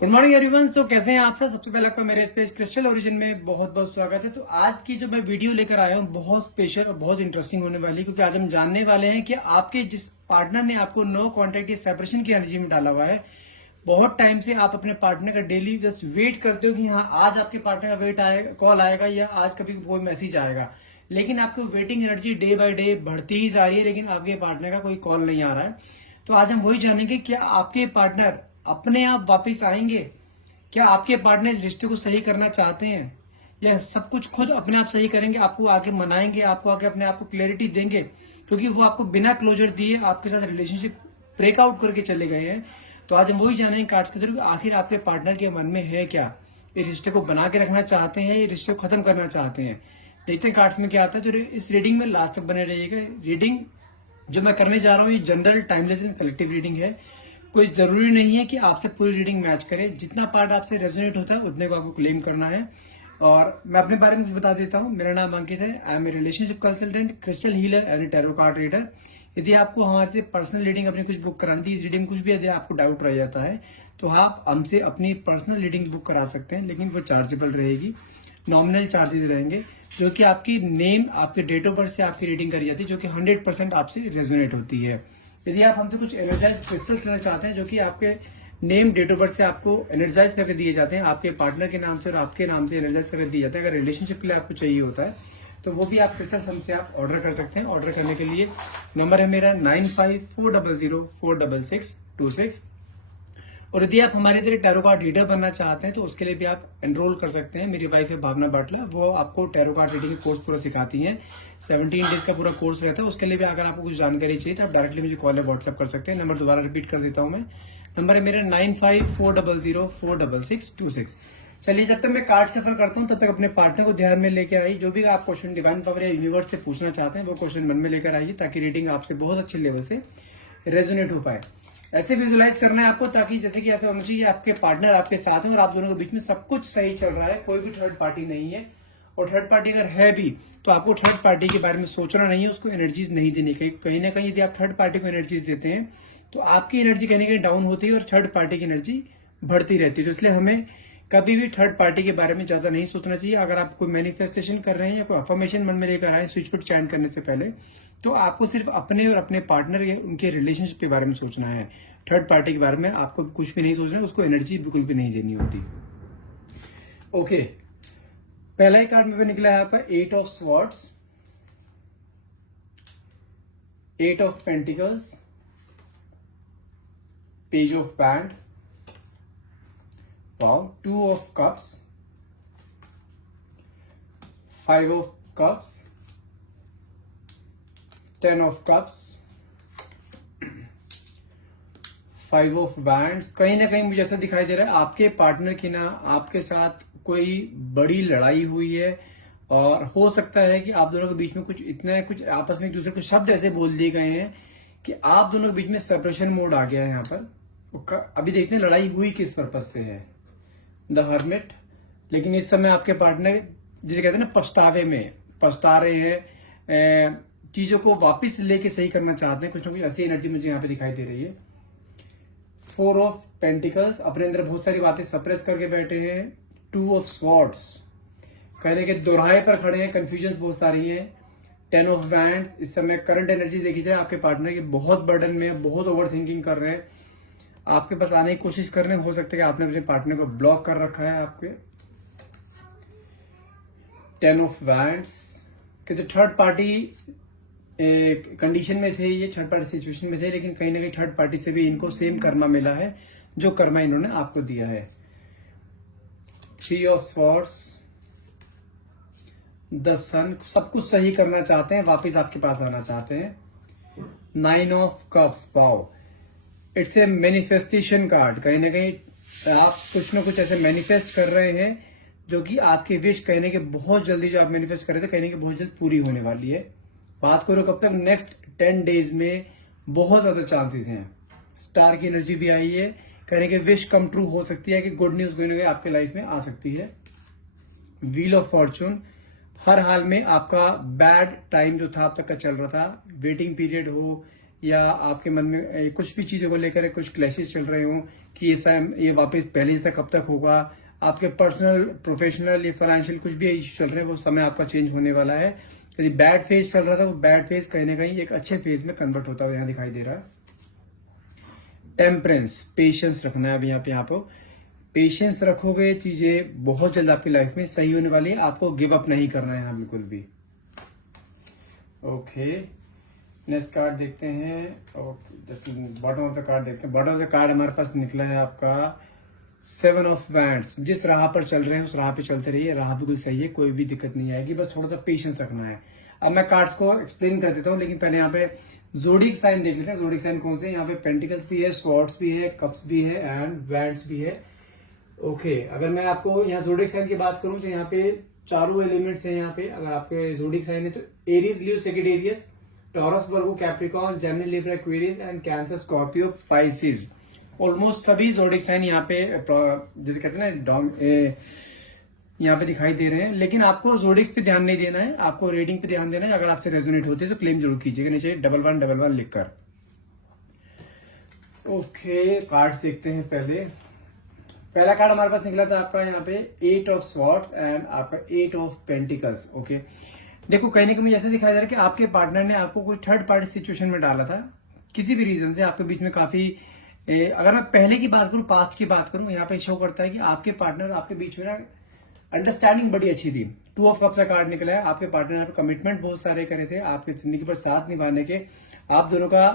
Good morning everyone. सो कैसे हैं आप सब। सबसे पहले आपका मेरे स्पेस क्रिस्टल ओरिजिन में बहुत बहुत स्वागत है। तो आज की जो मैं वीडियो लेकर आया हूँ बहुत स्पेशल और बहुत इंटरेस्टिंग होने वाली है, क्योंकि आज हम जानने वाले हैं कि आपके जिस पार्टनर ने आपको नो कॉन्टेक्ट या सेपरेशन की एनर्जी में डाला हुआ है, बहुत टाइम से आप अपने पार्टनर का डेली जस्ट वेट करते हो कि हाँ आज आपके पार्टनर का वेट आएगा, कॉल आएगा या आज कभी कोई मैसेज आएगा, लेकिन आपको waiting energy day by day बढ़ती ही जा रही है, लेकिन आपके पार्टनर का कोई कॉल नहीं आ रहा है। तो आज हम वही जानेंगे कि आपके पार्टनर अपने आप वापस आएंगे, क्या आपके पार्टनर इस रिश्ते को सही करना चाहते हैं या सब कुछ खुद अपने आप सही करेंगे, आपको आके मनाएंगे, आपको आके अपने आप को क्लैरिटी देंगे, क्योंकि वो आपको बिना क्लोजर दिए आपके साथ रिलेशनशिप ब्रेकआउट करके चले गए हैं। तो आज हम वही जानेंगे कार्ड्स के थ्रू आखिर आपके पार्टनर के मन में है क्या, ये रिश्ते को बना के रखना चाहते हैं, ये रिश्ते को खत्म करना चाहते हैं। देखते हैं कार्ड्स में क्या आता है। तो इस रीडिंग में लास्ट तक बने रहिएगा। रीडिंग जो मैं करने जा रहा हूँ ये general, timeless and collective reading है। कोई जरूरी नहीं है कि आपसे पूरी रीडिंग मैच करे, जितना पार्ट आपसे रेजोनेट होता है उतने को आपको क्लेम करना है। और मैं अपने बारे में कुछ बता देता हूँ। मेरा नाम अंकित है। I am a relationship consultant, crystal healer and tarot card reader. यदि आपको हमारे से पर्सनल रीडिंग अपनी कुछ बुक करानी थी, इस रीडिंग कुछ भी यदि आपको डाउट रह जाता है तो आप हमसे अपनी पर्सनल रीडिंग बुक करा सकते हैं, लेकिन वो चार्जेबल रहेगी, नॉमिनल चार्जेस रहेंगे, जो कि आपकी नेम, आपके डेट ऑफ बर्थ से आपकी रीडिंग करी जाती है, जो कि 100% आपसे रेजोनेट होती है। यदि आप हमसे कुछ एनर्जाइज क्रिस्टल्स लेना चाहते हैं जो कि आपके नेम, डेट ऑफ बर्थ से आपको एनर्जाइज करके दिए जाते हैं, आपके पार्टनर के नाम से और आपके नाम से एनर्जाइज करके दिए जाते हैं, अगर रिलेशनशिप के लिए आपको चाहिए होता है तो वो भी आप क्रिस्टल्स हमसे आप ऑर्डर कर सकते हैं। ऑर्डर करने के लिए नंबर है मेरा 9540046626। और यदि आप हमारे तरह टैरो कार्ड रीडर बनना चाहते हैं तो उसके लिए भी आप एनरोल कर सकते हैं। मेरी वाइफ है भावना बाटला, वो आपको टैरो कार्ड रीडिंग कोर्स पूरा सिखाती हैं। 17 डेज का पूरा कोर्स रहता है। उसके लिए भी अगर आपको कुछ जानकारी चाहिए तो आप डायरेक्टली मुझे कॉल या व्हाट्सएप कर सकते हैं। नंबर दोबारा रिपीट कर देता हूं मैं। नंबर है मेरा 9540046626। चलिए, जब तक मैं कार्ड सफर करता हूँ तब तक अपने पार्टनर को ध्यान में लेकर आइए। जो भी आप क्वेश्चन डिवाइन पावर या यूनिवर्स से पूछना चाहते हैं वो क्वेश्चन मन में लेकर आइए, ताकि रीडिंग आपसे बहुत अच्छे लेवल से रेजोनेट हो पाए। ऐसे विजुलाइज करना है आपको, ताकि जैसे कि ऐसा होना चाहिए आपके पार्टनर आपके साथ हैं और आप दोनों के बीच में सब कुछ सही चल रहा है, कोई भी थर्ड पार्टी नहीं है। और थर्ड पार्टी अगर है भी तो आपको थर्ड पार्टी के बारे में सोचना नहीं है, उसको एनर्जीज नहीं देनी। कहीं ना कहीं यदि आप थर्ड पार्टी को एनर्जीज देते हैं तो आपकी एनर्जी कहीं ना कहीं डाउन होती है और थर्ड पार्टी की एनर्जी बढ़ती रहती है। तो इसलिए हमें कभी भी थर्ड पार्टी के बारे में ज्यादा नहीं सोचना चाहिए। अगर आप कोई मैनिफेस्टेशन कर रहे हैं या कोई अफर्मेशन मन में लेकर आए स्विच फुट चैंट करने से पहले, तो आपको सिर्फ अपने और अपने पार्टनर या उनके रिलेशनशिप के बारे में सोचना है। थर्ड पार्टी के बारे में आपको कुछ भी नहीं सोचना है, उसको एनर्जी बिल्कुल भी नहीं देनी होती। ओके, पहला ही कार्ड में निकला है आपका 8 of swords, 8 of pentacles, page of band, 2 of cups, 5 of cups, 10 of cups, 5 of wands. कहीं ना कहीं मुझे ऐसा दिखाई दे रहा है आपके पार्टनर की ना आपके साथ कोई बड़ी लड़ाई हुई है, और हो सकता है कि आप दोनों के बीच में कुछ आपस में एक दूसरे को शब्द ऐसे बोल दिए गए हैं कि आप दोनों के बीच में सेपरेशन मोड आ गया है यहाँ पर। अभी देखते हैं लड़ाई हुई किस पर्पज से है, द हर्मिट। लेकिन इस समय आपके पार्टनर जिसे कहते हैं ना पछतावे में पछता रहे हैं, चीजों को वापस लेके सही करना चाहते हैं, कुछ ना कुछ ऐसी एनर्जी मुझे यहाँ पे दिखाई दे रही है। 4 ऑफ पेंटिकल्स, अपने अंदर बहुत सारी बातें सप्रेस करके बैठे हैं। 2 ऑफ स्वॉर्ड्स, कहने के दोराहे पर खड़े हैं, कंफ्यूजन बहुत सारी है। 10 ऑफ वैंड्स, इस समय करंट एनर्जी देखी जाए आपके पार्टनर की बहुत बर्डन में, बहुत ओवर थिंकिंग कर रहे हैं, आपके पास आने की कोशिश कर रहे हैं। हो सकता है कि आपने अपने पार्टनर को ब्लॉक कर रखा है आपके। 10 ऑफ वैंड्स, किसी थर्ड पार्टी कंडीशन में थे, ये थर्ड पार्टी सिचुएशन में थे, लेकिन कहीं ना कहीं थर्ड पार्टी से भी इनको सेम कर्मा मिला है जो कर्मा इन्होंने आपको दिया है। 3 ऑफ स्वॉर्ड्स, द सन, सब कुछ सही करना चाहते हैं, वापस आपके पास आना चाहते हैं। 9 ऑफ कप्स, पाओ, इट्स ए मैनिफेस्टेशन कार्ड। कहीं ना कहीं आप कुछ ना कुछ ऐसे मैनिफेस्ट कर रहे हैं जो कि आपकी विश कहने के बहुत जल्दी, जो आप मैनिफेस्ट कर रहे थे कहने के बहुत जल्द पूरी होने वाली है। बात करो कब तक, नेक्स्ट 10 डेज में बहुत ज्यादा चांसेस हैं। स्टार की एनर्जी भी आई है, कहने के विश कम ट्रू हो सकती है कि गुड न्यूज कोई ना कोई आपके लाइफ में आ सकती है। व्हील ऑफ फॉर्चून, हर हाल में आपका बैड टाइम जो था अब तक का चल रहा था, वेटिंग पीरियड हो या आपके मन में कुछ भी चीजों को लेकर कुछ क्लैशेस चल रहे हों कि ये वापस पहले जैसा कब तक होगा, आपके पर्सनल, प्रोफेशनल या फाइनेंशियल कुछ भी इश्यू चल रहे हैं, वो समय आपका चेंज होने वाला है। यदि बैड फेज चल रहा था वो बैड फेज कहीं ना कहीं एक अच्छे फेज में कन्वर्ट होता हुआ यहाँ दिखाई दे रहा है। टेम्परेंस, पेशेंस रखना है। अभी यहाँ पे आपको पेशेंस रखोगे, चीजें बहुत जल्द आपकी लाइफ में सही होने वाली है। आपको गिव अप नहीं करना है यहाँ बिल्कुल भी। ओके, नेक्स्ट कार्ड देखते हैं। Okay, just bottom of the card देखते हैं। बॉटम ऑफ द कार्ड हमारे पास निकला है आपका 7 ऑफ वैंड्स। जिस राह पर चल रहे हैं उस राह पे चलते रहिए, राह बिल्कुल सही है, कोई भी दिक्कत नहीं आएगी, बस थोड़ा सा पेशेंस रखना है। अब मैं कार्ड्स को एक्सप्लेन कर देता हूँ, लेकिन पहले यहाँ पे जोडिक साइन देख लेते हैं। जोडिक साइन कौन से? यहाँ पे पेंटिकल्स भी है, स्वॉर्ड्स भी है, कप्स भी है एंड वैंड्स भी है। ओके, अगर मैं आपको यहाँ जोडिक साइन की बात करूं तो यहाँ पे चारों एलिमेंट्स हैं। यहाँ पे अगर आपके जोडिक साइन है तो Aries, Leo, Sagittarius, taurus, Virgo, Capricorn, Gemini, Libra, Aquarius and cancer, Scorpio, Pisces. Almost सभी जोडिक साइन यहाँ पे जैसे कहते हैं ना यहाँ पे दिखाई दे रहे हैं, लेकिन आपको जोडिक्स पे ध्यान नहीं देना है, आपको रीडिंग पे ध्यान देना है। अगर आपसे रेजोनेट होते हैं तो क्लेम जरूर कीजिएगा नीचे 1111 लिखकर। ओके, कार्ड्स देखते हैं। पहला कार्ड हमारे पास निकला था आपका यहाँ पे 8 ऑफ स्वॉर्ड्स एंड आपका 8 ऑफ पेंटिकल्स। ओके, देखो कहने को मुझे ऐसे दिखाई दे रहा है कि आपके पार्टनर ने आपको कोई थर्ड पार्टी सिचुएशन में डाला था, किसी भी रीजन से आपके बीच में काफी अगर मैं पहले की बात करूं, पास्ट की बात करूं, यहाँ पे शो करता है कि आपके पार्टनर आपके बीच में ना अंडरस्टैंडिंग बड़ी अच्छी थी। 2 ऑफ कप्स का कार्ड निकला है। आपके पार्टनर ने कमिटमेंट बहुत सारे करे थे आपकी जिंदगी पर साथ निभाने के, आप दोनों का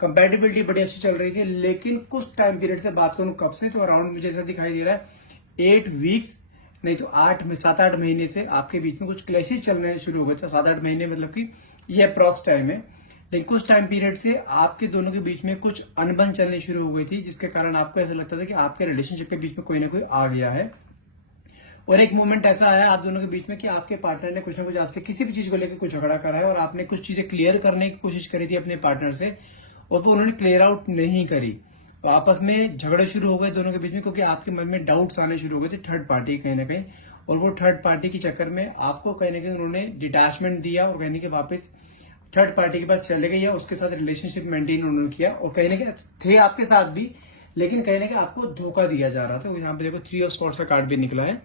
कंपैटिबिलिटी बड़ी अच्छी चल रही थी, लेकिन कुछ टाइम पीरियड से बात करूं कब से, तो अराउंड मुझे ऐसा दिखाई दे रहा है 8 वीक्स नहीं तो 7-8 महीने से आपके बीच में कुछ क्लैशेस चलने शुरू हो गए थे। 7-8 महीने मतलब कि ये अप्रॉक्स टाइम है, लेकिन कुछ टाइम पीरियड से आपके दोनों के बीच में कुछ अनबन चलने शुरू हो गई थी, जिसके कारण आपको ऐसा लगता था कि आपके रिलेशनशिप के बीच में कोई ना कोई आ गया है। और एक मोमेंट ऐसा आया आप दोनों के बीच में कि आपके पार्टनर ने कुछ ना कुछ आपसे किसी भी चीज को लेकर कुछ झगड़ा करा है और आपने कुछ चीजें क्लियर करने की कोशिश करी थी अपने पार्टनर से और वो उन्होंने क्लियर आउट नहीं करी, तो आपस में झगड़े शुरू हो गए दोनों के बीच में, क्योंकि आपके मन में डाउट्स आने शुरू हो गए थे थर्ड पार्टी कहीं ना कहीं, और वो थर्ड पार्टी के चक्कर में आपको कहीं ना कहीं उन्होंने डिटैचमेंट दिया और कहने के वापस थर्ड पार्टी के पास चले गए या उसके साथ रिलेशनशिप मेंटेन उन्होंने किया और कहीं ना कहीं थे आपके साथ भी, लेकिन कहीं ना कहीं आपको धोखा दिया जा रहा था। यहाँ पे देखो 3 ऑफ स्वॉर्ड्स का कार्ड भी निकला है,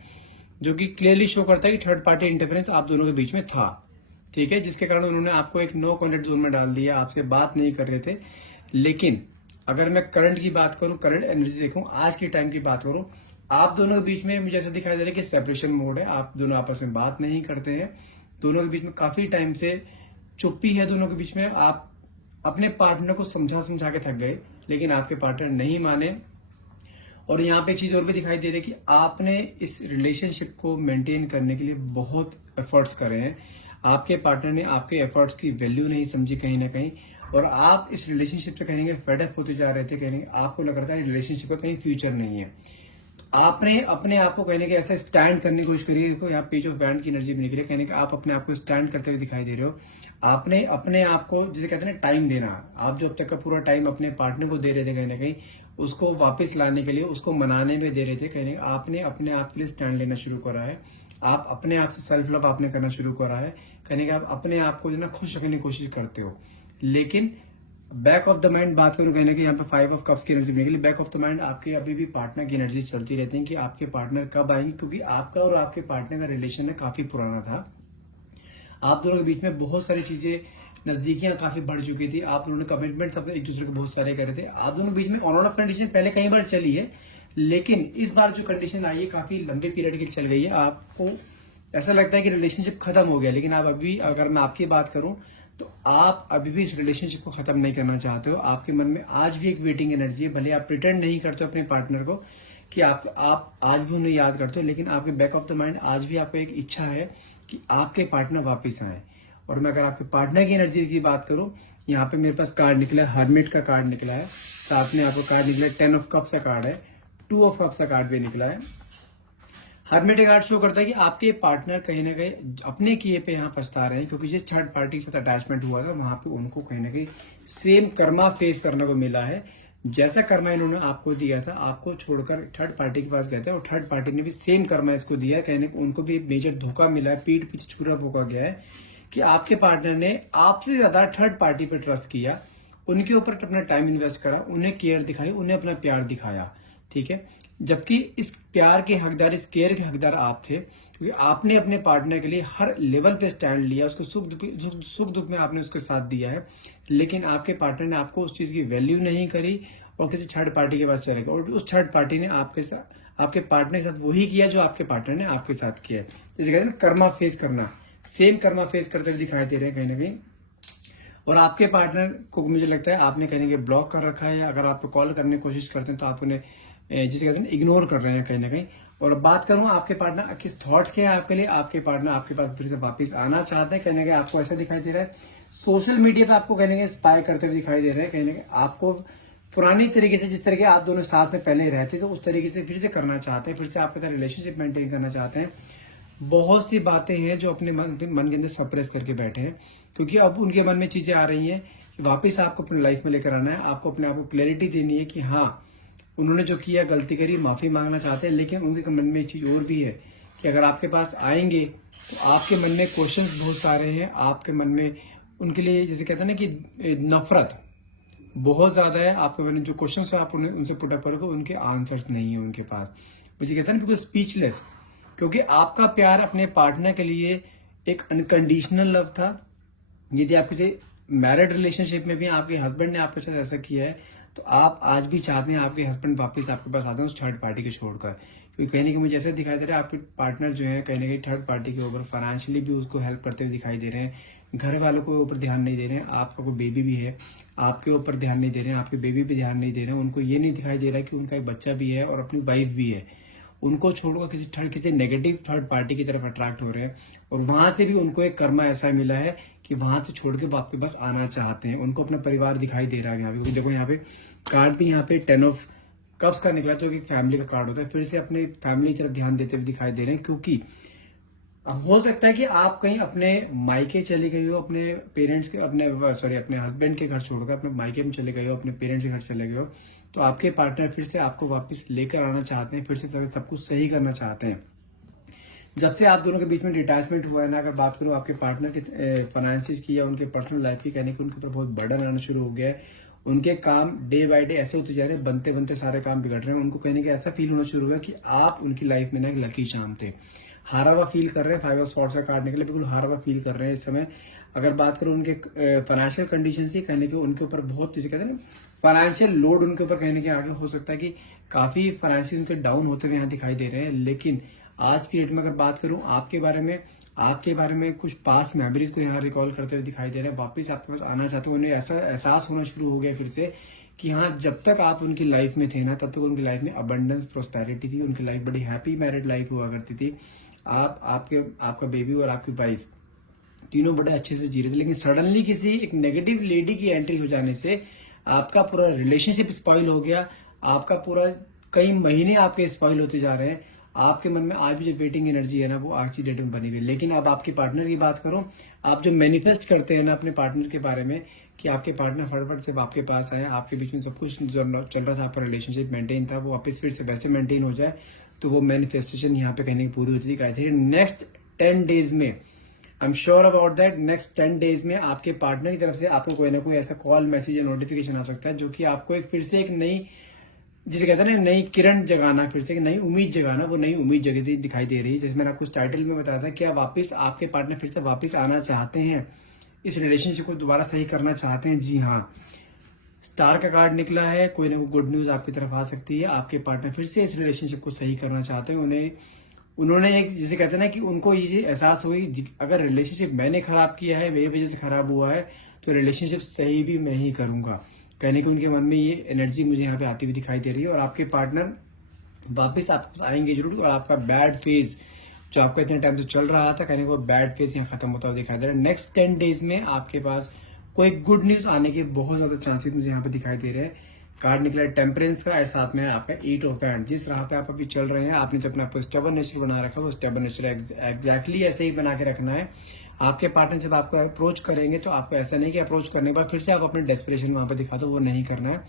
जो कि क्लियरली शो करता है कि थर्ड पार्टी इंटरफेरेंस आप दोनों के बीच में था, ठीक है, जिसके कारण उन्होंने आपको एक नो कॉन्टेक्ट जोन में डाल दिया, आपसे बात नहीं कर रहे थे। लेकिन अगर मैं करंट की बात करूं, करंट एनर्जी देखूं, आज की टाइम की बात करूं, आप दोनों के बीच में मुझे ऐसा दिखाई दे रहा है कि सेपरेशन मोड है, आप दोनों आपस में बात नहीं करते हैं, दोनों के बीच में काफी टाइम से चुप्पी है दोनों के बीच में। आप अपने पार्टनर को समझा के थक गए, लेकिन आपके पार्टनर नहीं माने। और यहाँ पे एक चीज और भी दिखाई दे रही है कि आपने इस रिलेशनशिप को मेंटेन करने के लिए बहुत एफर्ट्स करे हैं, आपके पार्टनर ने आपके एफर्ट्स की वैल्यू नहीं समझी कहीं ना कहीं, और आप इस रिलेशनशिप से कहेंगे फेडअप होते जा रहे थे, कहेंगे आपको लग रहा था रिलेशनशिप का कहीं फ्यूचर नहीं है। तो आपने अपने आप को कहने के ऐसे स्टैंड करने की कोशिश करी। देखो यहाँ पेज ऑफ वैंड की एनर्जी भी निकली है, कहने का आप अपने आप को स्टैंड करते हुए दिखाई दे रहे हो। आपने अपने आप को जिसे कहते हैं ना टाइम देना, आप जो अब तक का पूरा टाइम अपने पार्टनर को दे रहे थे कहीं ना कहीं, उसको वापस लाने के लिए, उसको मनाने में दे रहे थे, कहने आपने अपने आप के लिए स्टैंड लेना शुरू करा है, आप अपने आप से सेल्फ लव आपने करना शुरू करा है, कहने का आप अपने आप को जो ना खुश रखने की कोशिश करते हो। लेकिन बैक ऑफ द माइंड बात करूं, कहने की यहाँ पे 5 ऑफ कप्स की एनर्जी निकली। बैक ऑफ द माइंड आपके अभी भी पार्टनर की एनर्जी चलती रहती है कि आपके पार्टनर कब आएंगे, क्योंकि आपका और आपके पार्टनर का रिलेशन है काफी पुराना था, आप दोनों के बीच में बहुत सारी चीजें, नजदीकियां काफी बढ़ चुकी थी, आप दोनों ने कमिटमेंट सब एक दूसरे को बहुत सारे करे थे, आप दोनों के बीच में ऑन ऑफ कंडीशन पहले कई बार चली है, लेकिन इस बार जो कंडीशन आई है काफी लंबे पीरियड की चल गई है। आपको ऐसा लगता है कि रिलेशनशिप खत्म हो गया, लेकिन आप अभी, अगर मैं आपकी बात करूं तो आप अभी भी इस रिलेशनशिप को खत्म नहीं करना चाहते हो। आपके मन में आज भी एक वेटिंग एनर्जी है, भले आप प्रिटेंड नहीं करते हो अपने पार्टनर को कि आप आज भी उन्हें याद करते हो, लेकिन आपके बैक ऑफ द माइंड आज भी आपको एक इच्छा है कि आपके पार्टनर वापिस आए। और मैं अगर आपके पार्टनर की एनर्जी की बात करूं, यहाँ पे मेरे पास कार्ड निकला है, हर्मिट का कार्ड निकला है, साथ में आपको कार्ड निकला है 10 ऑफ कप्स का कार्ड है, 2 ऑफ कप्स का कार्ड भी निकला है। हर्मिट कार्ड शो करता है कि आपके पार्टनर कहीं ना कहीं अपने किए पे यहाँ पछता रहे हैं, क्योंकि जिस थर्ड पार्टी के साथ अटैचमेंट हुआ था वहां पे उनको कहीं ना कहीं सेम कर्मा फेस करने को मिला है, जैसा कर्मा इन्होंने आपको दिया था, आपको छोड़कर थर्ड पार्टी के पास गए थे और थर्ड पार्टी ने भी सेम कर्मा इसको दिया है, कहने को उनको भी मेजर धोखा मिला है, पीठ पीछे छुरा भोंका गया है कि आपके पार्टनर ने आपसे ज्यादा थर्ड पार्टी पे ट्रस्ट किया उनके ऊपर अपना टाइम इन्वेस्ट करा, उन्हें केयर दिखाई, उन्हें अपना प्यार दिखाया, ठीक है। जबकि इस प्यार के हकदार, इस केयर के हकदार आप थे, क्योंकि आपने अपने पार्टनर के लिए हर लेवल पे स्टैंड लिया, उसको सुख दुख में आपने उसके साथ दिया है। लेकिन आपके पार्टनर ने आपको उस चीज की वैल्यू नहीं करी और किसी थर्ड पार्टी के पास चले गए, और उस थर्ड पार्टी ने आपके पार्टनर के साथ वही किया जो आपके पार्टनर ने आपके साथ किया है। जैसे कहते हैं ना, कर्मा फेस करना, सेम कर्मा फेस करते हुए दिखाई दे रहे हैं कहीं ना कहीं। और आपके पार्टनर को मुझे लगता है आपने कहीं ना कहीं ब्लॉक कर रखा है, या अगर आपको कॉल करने की कोशिश करते हैं तो आप उन्हें जिसे कहते हैं इग्नोर कर रहे हैं कहीं ना कहीं। और बात करूं आपके पार्टनर किस थॉट्स के हैं आपके लिए, आपके पार्टनर आपके पास फिर से वापस आना चाहते हैं कहीं ना कहीं, आपको ऐसा दिखाई दे रहा है। सोशल मीडिया पे आपको कहीं ना कहीं स्पाई करते हुए दिखाई दे रहे हैं कहीं ना कहीं। आपको पुरानी तरीके से, जिस तरीके आप दोनों साथ में पहले रहते तो उस तरीके से फिर से करना चाहते हैं, फिर से आपके साथ रिलेशनशिप मेंटेन करना चाहते हैं। बहुत सी बातें हैं जो अपने मन के अंदर सप्रेस करके बैठे हैं, क्योंकि अब उनके मन में चीजें आ रही हैं कि वापस आपको अपनी लाइफ में लेकर आना है। आपको अपने आप को क्लैरिटी देनी है कि हाँ, उन्होंने जो किया गलती करी, माफी मांगना चाहते हैं। लेकिन उनके मन में एक चीज और भी है कि अगर आपके पास आएंगे तो आपके मन में क्वेश्चंस बहुत सारे हैं, आपके मन में उनके लिए जैसे कहते हैं ना कि नफरत बहुत ज्यादा है। आपके मन में जो क्वेश्चंस है आप उनसे पुट अप करोगे, उनके आंसर्स नहीं है उनके पास। मुझे कहते हैं ना बिल्कुल स्पीचलेस, क्योंकि आपका प्यार अपने पार्टनर के लिए एक अनकंडीशनल लव था। यदि आप किसी मैरिड रिलेशनशिप में भी आपके हस्बैंड ने आपके साथ ऐसा किया है तो आप आज भी चाहते हैं आपके हस्बैंड वापस आपके पास आते हैं उस थर्ड पार्टी को छोड़कर, क्योंकि कहीं ना कहीं मुझे ऐसा दिखाई दे रहा है आपके पार्टनर जो है कहीं ना कहीं थर्ड पार्टी के ऊपर फाइनेंशियली भी उसको हेल्प करते हुए दिखाई दे रहे हैं, घर वालों के ऊपर ध्यान नहीं दे रहे हैं। आपका कोई बेबी भी है, आपके ऊपर ध्यान नहीं दे रहे हैं, आपके बेबी पे ध्यान नहीं दे रहे हैं। उनको ये नहीं दिखाई दे रहा है कि उनका एक बच्चा भी है और अपनी वाइफ भी है। उनको छोड़कर किसी नेगेटिव थर्ड पार्टी की तरफ अट्रैक्ट हो रहे हैं, और वहां से भी उनको एक कर्मा ऐसा मिला है कि वहां से छोड़ के आपके पास आना चाहते हैं। उनको अपना परिवार दिखाई दे रहा है यहाँ पे, क्योंकि देखो यहाँ पे कार्ड भी यहाँ पे 10 ऑफ कप्स का निकला, जो कि फैमिली का कार्ड होता है। फिर से अपने फैमिली की तरफ ध्यान देते हुए दिखाई दे रहे हैं, क्योंकि हो सकता है कि आप कहीं अपने मायके चले गए हो, अपने पेरेंट्स के अपने हस्बैंड के घर छोड़कर अपने मायके में चले गए हो, अपने पेरेंट्स के घर चले गए हो, तो आपके पार्टनर फिर से आपको वापस लेकर आना चाहते हैं, फिर से सब कुछ सही करना चाहते हैं। जब से आप दोनों के बीच में डिटैचमेंट हुआ है ना, अगर बात करूं आपके पार्टनर के फाइनेंसिस की या उनके पर्सनल लाइफ की, कहने की उनके ऊपर बहुत बर्डन आना शुरू हो गया है। उनके काम डे बाय डे ऐसे होते जा रहे हैं, बनते बनते सारे काम बिगड़ रहे हैं। उनको कहने के ऐसा फील होना शुरू हुआ कि आप उनकी लाइफ में ना एक लकी चार्म थे। हारा हुआ फील कर रहे हैं, 5 ऑफ स्वॉर्ड्स का कार्ड निकले, बिल्कुल हारा हुआ फील कर रहे हैं इस समय। अगर बात करूं उनके फाइनेंशियल कंडीशन से, कहने के उनके ऊपर बहुत जैसे कहते हैं ना फाइनेंशियल लोड उनके ऊपर कहने के आगे हो सकता है कि काफी फाइनेंशियल उनके डाउन होते हुए यहाँ दिखाई दे रहे हैं। लेकिन आज की डेट में अगर बात करूं आपके बारे में कुछ पास्ट मेमोरीज को यहाँ रिकॉल करते हुए दिखाई दे रहे हैं, वापस आपके पास आना चाहते हैं। उन्हें ऐसा एहसास होना शुरू हो गया फिर से कि हाँ, जब तक आप उनकी लाइफ में थे ना, तब तक उनकी लाइफ में अबंडेंस प्रोस्पेरिटी थी, उनकी लाइफ बड़ी हैप्पी मैरिड लाइफ हुआ करती थी। आपका बेबी और आपकी वाइफ तीनों बड़े अच्छे से जी रहे थे। लेकिन सडनली किसी एक नेगेटिव लेडी की एंट्री हो जाने से आपका पूरा रिलेशनशिप स्पॉइल हो गया। आपका पूरा कई महीने आपके स्पॉइल होते जा रहे हैं। आपके मन में आज भी जो वेटिंग एनर्जी है ना, वो आज की डेट में बनी हुई है। लेकिन अब आपके पार्टनर की बात करूं, आप जो मैनिफेस्ट करते हैं ना अपने पार्टनर के बारे में कि आपके पार्टनर फटाफट से आपके पास आए, आपके बीच में सब कुछ जो चल रहा था, आपका रिलेशनशिप मेंटेन था, वो वापस फिर से वैसे मेंटेन हो जाए, तो वो मैनिफेस्टेशन यहाँ पे कहने की पूरी होती दिखाई दे रही है। नेक्स्ट 10 डेज में, I am sure about that, next 10 days में आपके पार्टनर की तरफ से आपको कोई ना कोई ऐसा कॉल, मैसेज या नोटिफिकेशन आ सकता है जो कि आपको फिर से एक नई, जिसे कहते हैं ना, नई किरण जगाना, फिर से एक नई उम्मीद जगाना, वो नई उम्मीद जगती दिखाई दे रही है। जैसे मैंने आपको टाइटल में बताया था कि वापस आपके पार्टनर फिर से वापस आना चाहते हैं, इस रिलेशनशिप को दोबारा सही करना चाहते हैं। जी हाँ, स्टार का कार्ड निकला है, कोई ना कोई गुड न्यूज आपकी तरफ आ सकती है। आपके पार्टनर फिर से इस रिलेशनशिप को सही करना चाहते हैं। उन्होंने एक, जिसे कहते हैं ना कि उनको ये एहसास हुई, अगर रिलेशनशिप मैंने खराब किया है, मेरी वजह से खराब हुआ है, तो रिलेशनशिप सही भी मैं ही करूंगा। कहने के उनके मन में ये एनर्जी मुझे यहाँ पे आती हुई दिखाई दे रही है। और आपके पार्टनर वापस आपके पास आएंगे जरूर, और आपका बैड फेज जो आपका इतने टाइम से चल रहा था, कहने को बैड फेज यहाँ खत्म होता हुआ दिखाई दे रहा है। नेक्स्ट 10 डेज में आपके पास कोई गुड न्यूज आने के बहुत ज्यादा चांसेस मुझे यहाँ पे दिखाई दे रहे हैं। कार्ड निकला है टेम्परेंस का, और साथ में आपका 8 ऑफ हैंड। जिस राह पे आप अभी चल रहे हैं, आपने जो अपना आपको स्टेबल नेचर बना रखा है, वो स्टेबल नेचर एग्जैक्टली ऐसे ही बना के रखना है। आपके पार्टनर जब आपको अप्रोच करेंगे तो आपको ऐसा नहीं कि अप्रोच करने के बाद फिर से आप अपने डेस्परेशन वहां पे दिखा दो, वो नहीं करना है।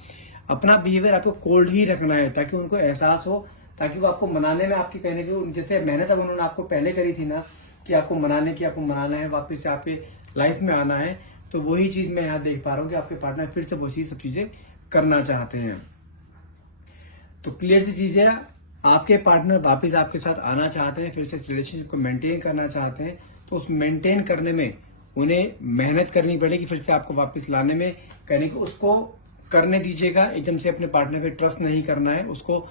अपना बिहेवियर आपको कोल्ड ही रखना है, ताकि उनको एहसास हो, ताकि वो आपको मनाने में आपकी कहने की जैसे मेहनत उन्होंने आपको पहले करी थी ना, कि आपको मनाने की, आपको मनाना है, वापस से आपके लाइफ में आना है, तो वही चीज मैं यहाँ देख पा रहा हूँ कि आपके पार्टनर फिर से वही सब चीजें करना चाहते हैं। तो क्लियर सी चीज है, आपके पार्टनर वापस आपके साथ आना चाहते हैं, फिर से इस रिलेशनशिप को मेंटेन करना चाहते हैं। तो उस मेंटेन करने में उन्हें मेहनत करनी पड़ेगी, फिर से आपको वापस लाने में करने की उसको करने दीजिएगा। एकदम से अपने पार्टनर पे ट्रस्ट नहीं करना है, उसको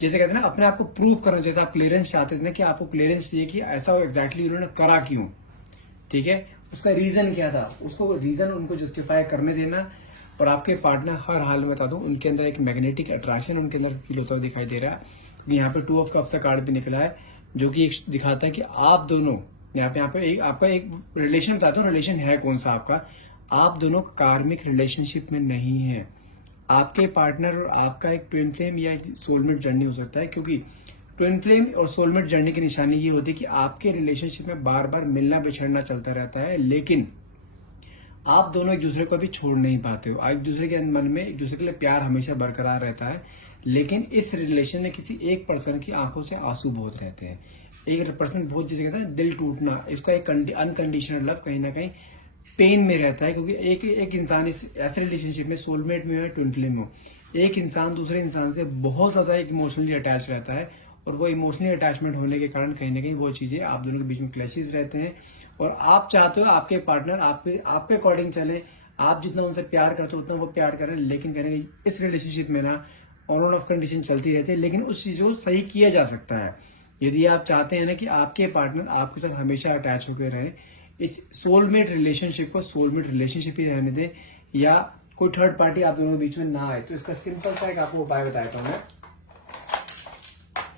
जैसे कहते हैं ना अपने आप को प्रूव करना। जैसे आप क्लियरेंस चाहते थे ना कि आपको क्लियरेंस चाहिए कि ऐसा एग्जैक्टली उन्होंने करा क्यों, ठीक है, उसका रीजन क्या था, उसको रीजन उनको जस्टिफाई करने देना। और आपके पार्टनर हर हाल में बता दूं उनके अंदर एक मैग्नेटिक अट्रैक्शन उनके अंदर फील होता हुआ दिखाई दे रहा है। क्योंकि यहाँ पे 2 ऑफ कप्स का कार्ड भी निकला है, जो कि एक दिखाता है कि आप दोनों यहाँ पे एक आपका एक रिलेशन बताता हूँ, रिलेशन है कौन सा आपका, आप दोनों कार्मिक रिलेशनशिप में नहीं है। आपके पार्टनर और आपका एक ट्विन फ्लेम या सोलमेट जर्नी हो सकता है। क्योंकि ट्विन फ्लेम और सोलमेट जर्नी की निशानी ये होती है कि आपके रिलेशनशिप में बार बार मिलना बिछड़ना चलता रहता है, लेकिन आप दोनों एक दूसरे को भी छोड़ नहीं पाते हो। एक दूसरे के मन में एक दूसरे के लिए प्यार हमेशा बरकरार रहता है, लेकिन इस रिलेशन में किसी एक पर्सन की आंखों से आंसू बहुत रहते हैं। एक पर्सन बहुत, जिसे कहते हैं दिल टूटना, इसका एक अनकंडीशनल लव कहीं ना कहीं पेन में रहता है। क्योंकि एक इंसान इस ऐसे रिलेशनशिप में सोलमेट में हो या ट्विन फ्लेम हो, एक इंसान दूसरे इंसान से बहुत ज्यादा इमोशनली अटैच रहता है। और वो इमोशनली अटैचमेंट होने के कारण कहीं ना कहीं वो चीजें आप दोनों के बीच में क्लैशेस रहते हैं। और आप चाहते हो आपके पार्टनर आपके अकॉर्डिंग चले, आप जितना उनसे प्यार करते हो उतना वो प्यार करें, लेकिन कहीं इस रिलेशनशिप में ना ऑन एंड ऑफ कंडीशन चलती रहती है। लेकिन उस चीज को सही किया जा सकता है यदि आप चाहते हैं ना कि आपके पार्टनर आपके साथ हमेशा अटैच होकर रहे। इस सोलमेट रिलेशनशिप को सोलमेट रिलेशनशिप ही रहने दें, या कोई थर्ड पार्टी आप दोनों के बीच में ना आए। तो इसका सिंपल सा एक आपको उपाय बताता हूं मैं।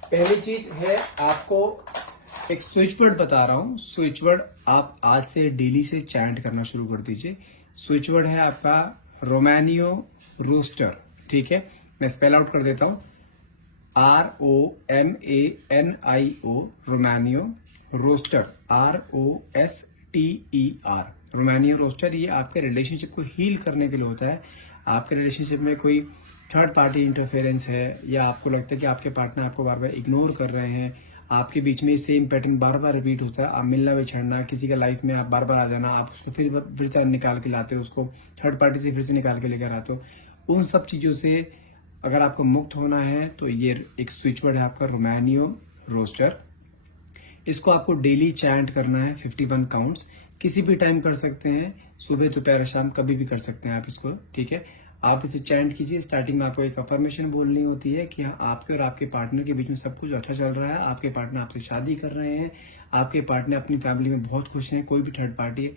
पहली चीज है, आपको एक स्विच वर्ड बता रहा हूं। स्विच वर्ड आप आज से डेली से चैंट करना शुरू कर दीजिए। स्विच वर्ड है आपका रोमानियो रोस्टर, ठीक है, मैं स्पेल आउट कर देता हूं, ROMANIO, रोमानियो रोस्टर, ROSTER, रोमानियो रोस्टर। ये आपके रिलेशनशिप को हील करने के लिए होता है। आपके रिलेशनशिप में कोई थर्ड पार्टी इंटरफेरेंस है, या आपको लगता है कि आपके पार्टनर आपको बार बार इग्नोर कर रहे हैं, आपके बीच में सेम पैटर्न बार बार रिपीट होता है, आप मिलना बिछड़ना, किसी का लाइफ में आप बार बार आ जाना, आप उसको फिर से निकाल के लाते हो, उसको थर्ड पार्टी से फिर से निकाल के लेकर आते हो, उन सब चीजों से अगर आपको मुक्त होना है तो ये एक स्विच वर्ड है आपका रोमानियो रोस्टर। इसको आपको डेली चैंट करना है 51 काउंट्स। किसी भी टाइम कर सकते हैं, सुबह दोपहर शाम कभी भी कर सकते हैं आप इसको, ठीक है। आप इसे चैंट कीजिए। स्टार्टिंग में आपको एक अफर्मेशन बोलनी होती है कि हाँ, आपके और आपके पार्टनर के बीच में सब कुछ अच्छा चल रहा है, आपके पार्टनर आपसे शादी कर रहे हैं, आपके पार्टनर अपनी फैमिली में बहुत खुश हैं, कोई भी थर्ड पार्टी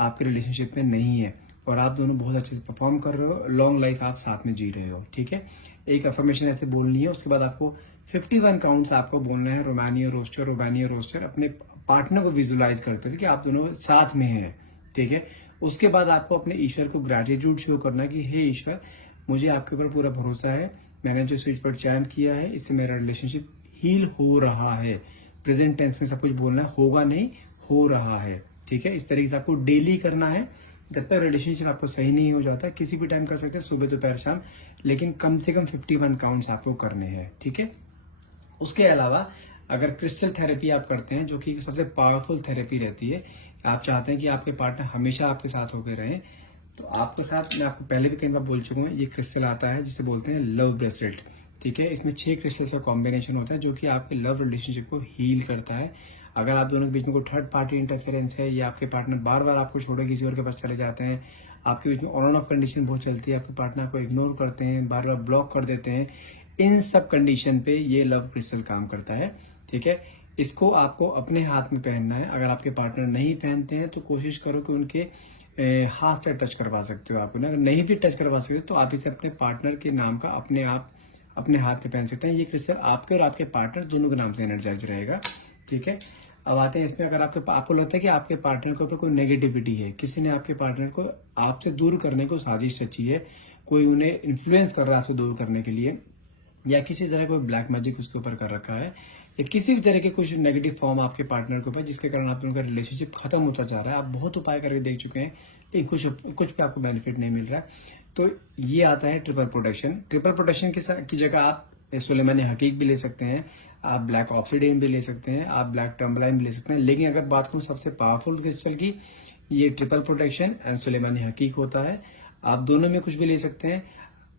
आपके रिलेशनशिप में नहीं है, और आप दोनों बहुत अच्छे से परफॉर्म कर रहे हो, लॉन्ग लाइफ आप साथ में जी रहे हो, ठीक है। एक अफर्मेशन ऐसे बोलनी है। उसके बाद आपको 51 काउंट्स आपको बोलना है रोमानियो रोस्टर, रोमानियो रोस्टर, अपने पार्टनर को विजुलाइज करते हुए कि आप दोनों साथ में हैं, ठीक है। उसके बाद आपको अपने ईश्वर को ग्रैटिट्यूड शो करना कि हे ईश्वर, मुझे आपके ऊपर पूरा भरोसा है, मैंने जो स्विच पर चैंट किया है इससे मेरा रिलेशनशिप हील हो रहा है। प्रेजेंट टेंस में सब कुछ बोलना है, होगा नहीं, हो रहा है, ठीक है। इस तरीके से आपको डेली करना है। जब तक रिलेशनशिप आपको सही नहीं हो जाता, किसी भी टाइम कर सकते हैं, सुबह दोपहर शाम, लेकिन कम से कम 51 काउंट्स आपको करने हैं, ठीक है। उसके अलावा अगर क्रिस्टल थेरेपी आप करते हैं, जो कि सबसे पावरफुल थेरेपी रहती है, आप चाहते हैं कि आपके पार्टनर हमेशा आपके साथ होकर रहें, तो आपके साथ, मैं आपको पहले भी कई बार बोल चुका हूँ, ये क्रिस्टल आता है जिसे बोलते हैं लव ब्रेसलेट, ठीक है। इसमें 6 क्रिस्टल का कॉम्बिनेशन होता है जो कि आपके लव रिलेशनशिप को हील करता है। अगर आप दोनों के बीच में कोई थर्ड पार्टी इंटरफेरेंस है, या आपके पार्टनर बार बार आपको छोड़ किसी और के पास चले जाते हैं, आपके बीच में ऑन एंड ऑफ कंडीशन बहुत चलती है, आपके पार्टनर को इग्नोर करते हैं, बार बार ब्लॉक कर देते हैं, इन सब कंडीशन पे ये लव क्रिस्टल काम करता है, ठीक है। इसको आपको अपने हाथ में पहनना है। अगर आपके पार्टनर नहीं पहनते हैं तो कोशिश करो कि उनके हाथ से टच करवा सकते हो आप, अगर नहीं भी टच करवा सकते तो आप इसे अपने पार्टनर के नाम का अपने हाथ में पहन सकते हैं। ये क्रिस्टल आपके और आपके पार्टनर दोनों के नाम से एनर्जाइज रहेगा, ठीक है। अब आते हैं इसमें, अगर आपको लगता है कि आपके पार्टनर के ऊपर कोई नेगेटिविटी है, किसी ने आपके पार्टनर को आपसे दूर करने को साजिश रची है, कोई उन्हें इन्फ्लुएंस कर रहा है आपसे दूर करने के लिए, या किसी तरह कोई ब्लैक मैजिक उसके ऊपर कर रखा है, या किसी भी तरह के कुछ नेगेटिव फॉर्म आपके पार्टनर के ऊपर, जिसके कारण आप लोगों का रिलेशनशिप खत्म होता जा रहा है, आप बहुत उपाय करके देख चुके हैं, लेकिन कुछ पे आपको बेनिफिट नहीं मिल रहा है, तो ये आता है ट्रिपल प्रोटेक्शन। ट्रिपल प्रोटेक्शन की जगह आप सुलेमानी हकीक भी ले सकते हैं, आप ब्लैक ऑब्सिडियन भी ले सकते हैं, आप ब्लैक टर्मलाइन भी ले सकते हैं। लेकिन अगर बात करूं सबसे पावरफुल क्रिस्टल की, ये ट्रिपल प्रोटेक्शन एंड सुलेमानी हकीक होता है। आप दोनों में कुछ भी ले सकते हैं।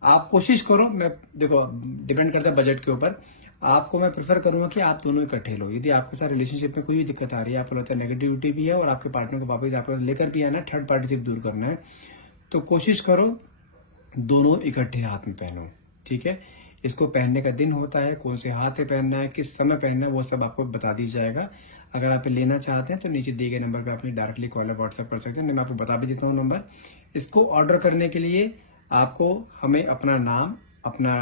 आप कोशिश करो, मैं देखो डिपेंड करता है बजट के ऊपर, आपको मैं प्रेफर करूंगा कि आप दोनों इकट्ठे लो। यदि आपके साथ रिलेशनशिप में कोई भी दिक्कत आ रही है, आपको लगता है नेगेटिविटी भी है और आपके पार्टनर को वापस आपके पास लेकर भी आना है, थर्ड पार्टी से दूर करना है, तो कोशिश करो दोनों इकट्ठे हाथ में पहनो। ठीक है, इसको पहनने का दिन होता है, कौन से हाथ में पहनना है, किस समय पहनना है, वो सब आपको बता दी जाएगा। अगर आप लेना चाहते हैं तो नीचे दिए गए नंबर पे आप डायरेक्टली कॉल या व्हाट्सएप कर सकते हैं। मैं आपको बता भी देता हूँ नंबर। इसको ऑर्डर करने के लिए आपको हमें अपना नाम, अपना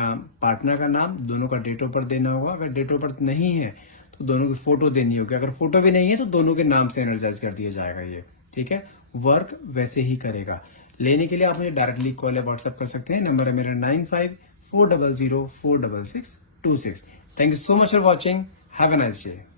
पार्टनर का नाम, दोनों का डेट ऑफ बर्थ देना होगा। अगर डेट ऑफ बर्थ नहीं है तो दोनों की फोटो देनी होगी। अगर फोटो भी नहीं है तो दोनों के नाम से एनर्जाइज कर दिया जाएगा ये। ठीक है, वर्क वैसे ही करेगा। लेने के लिए आप मुझे डायरेक्टली कॉल या व्हाट्सएप कर सकते हैं। नंबर है मेरा 9540046626। Thank you so much for watching. Have a nice day.